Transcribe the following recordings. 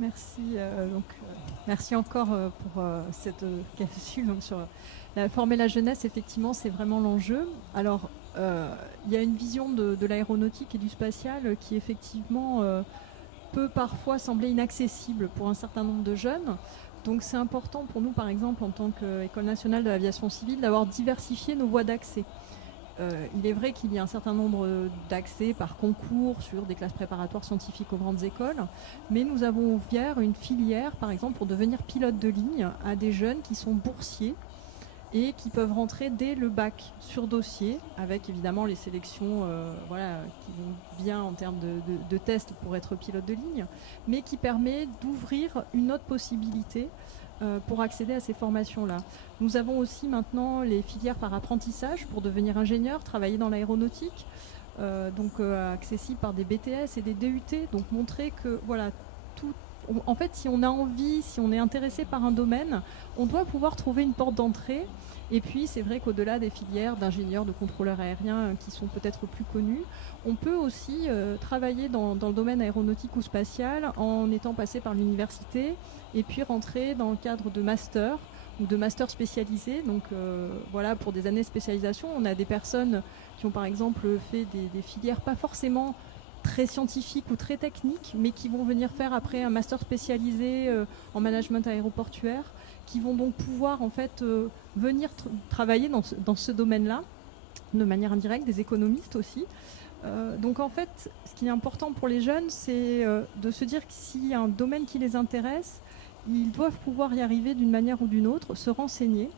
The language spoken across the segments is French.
Merci. Merci encore pour cette capsule donc, sur former la jeunesse. Effectivement, c'est vraiment l'enjeu. Alors, il y a une vision de l'aéronautique et du spatial qui effectivement peut parfois sembler inaccessible pour un certain nombre de jeunes. Donc, c'est important pour nous, par exemple, en tant qu'École nationale de l'aviation civile, d'avoir diversifié nos voies d'accès. Il est vrai qu'il y a un certain nombre d'accès par concours sur des classes préparatoires scientifiques aux grandes écoles, mais nous avons ouvert une filière, par exemple, pour devenir pilote de ligne à des jeunes qui sont boursiers et qui peuvent rentrer dès le bac sur dossier, avec évidemment les sélections qui vont bien en termes de tests pour être pilote de ligne, mais qui permet d'ouvrir une autre possibilité pour accéder à ces formations-là. Nous avons aussi maintenant les filières par apprentissage pour devenir ingénieur, travailler dans l'aéronautique, accessibles par des BTS et des DUT, donc montrer que voilà, tout, en fait, si on a envie, si on est intéressé par un domaine, on doit pouvoir trouver une porte d'entrée. Et puis, c'est vrai qu'au-delà des filières d'ingénieurs, de contrôleurs aériens qui sont peut-être plus connus, on peut aussi travailler dans le domaine aéronautique ou spatial en étant passé par l'université et puis rentrer dans le cadre de master ou de master spécialisés. Donc pour des années de spécialisation, on a des personnes qui ont par exemple fait des filières pas forcément très scientifiques ou très techniques, mais qui vont venir faire après un master spécialisé en management aéroportuaire, qui vont donc pouvoir en fait venir travailler dans ce domaine-là de manière indirecte, des économistes aussi. Donc en fait, ce qui est important pour les jeunes, c'est de se dire que s'il y a un domaine qui les intéresse, ils doivent pouvoir y arriver d'une manière ou d'une autre, se renseigner.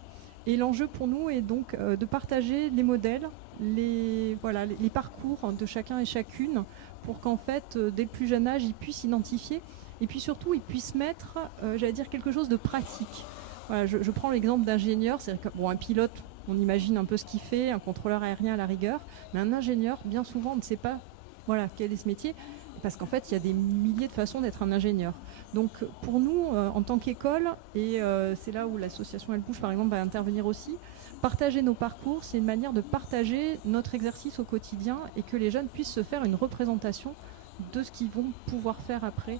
Et l'enjeu pour nous est donc de partager les modèles, les parcours de chacun et chacune, pour qu'en fait, dès le plus jeune âge, ils puissent identifier et puis surtout, ils puissent mettre, quelque chose de pratique. Voilà, je prends l'exemple d'ingénieur, c'est un pilote, on imagine un peu ce qu'il fait, un contrôleur aérien à la rigueur, mais un ingénieur, bien souvent, on ne sait pas quel est ce métier, parce qu'en fait, il y a des milliers de façons d'être un ingénieur. Donc pour nous, en tant qu'école, et c'est là où l'association Elle Bouge, par exemple, va intervenir aussi, partager nos parcours, c'est une manière de partager notre exercice au quotidien et que les jeunes puissent se faire une représentation de ce qu'ils vont pouvoir faire après.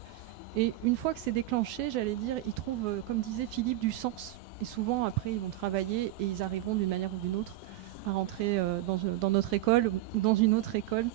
Et une fois que c'est déclenché, j'allais dire, ils trouvent, comme disait Philippe, du sens. Et souvent, après, ils vont travailler et ils arriveront d'une manière ou d'une autre à rentrer dans notre école ou dans une autre école